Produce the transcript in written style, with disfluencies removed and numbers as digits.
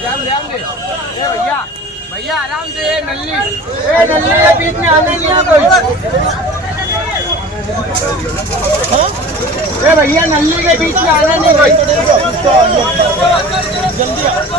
ध्यान दे भैया भैया आराम से। नल्ली के बीच में आना नहीं है कोई। भैया नल्ली के बीच में आना नहीं कोई। जल्दी आओ।